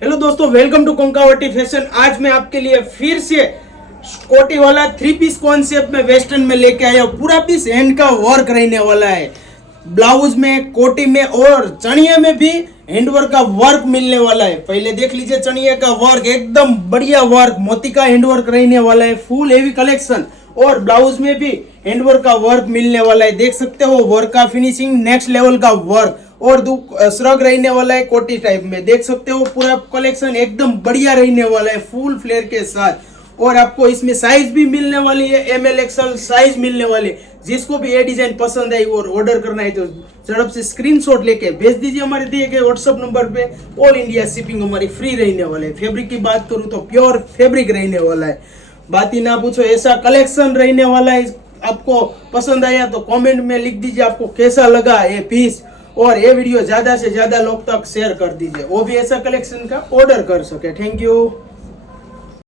Hello दोस्तों, welcome to कंकावटी fashion. आज मैं आपके लिए फिर से कोटी वाला 3 पीस कॉन्सेप्ट में वेस्टर्न में लेके आया हूँ। पूरा पीस हैंड का वर्क रहने वाला है। ब्लाउज में, कोटी में और चनिया में भी हैंडवर्क का वर्क मिलने वाला है। पहले देख लीजिए चनिया का वर्क, एकदम बढ़िया वर्क, मोती का हैंडवर्क रहने वाला है। फुल हेवी कलेक्शन और ब्लाउज में भी हैंडवर्क का वर्क मिलने वाला है। देख सकते हो वर्क का फिनिशिंग नेक्स्ट लेवल का वर्क और श्रग रहने वाला है कोटी टाइप में। देख सकते हो पूरा कलेक्शन एकदम बढ़िया रहने वाला है फुल फ्लेयर के साथ। और आपको इसमें साइज भी मिलने वाली है, ML XL साइज मिलने वाली है। जिसको भी ये डिजाइन पसंद आई और ऑर्डर करना है तो झड़प से स्क्रीनशॉट लेके भेज दीजिए हमारे दिए गए व्हाट्सएप नंबर पे। ऑल इंडिया शिपिंग हमारी फ्री रहने वाले है। फैब्रिक की बात करूँ तो प्योर फैब्रिक रहने वाला है, बात ही ना पूछो, ऐसा कलेक्शन रहने वाला है। आपको पसंद आया तो कमेंट में लिख दीजिए आपको कैसा लगा ये पीस, और ये वीडियो ज्यादा से ज्यादा लोग तक शेयर कर दीजिए, वो भी ऐसा कलेक्शन का ऑर्डर कर सके। Thank you.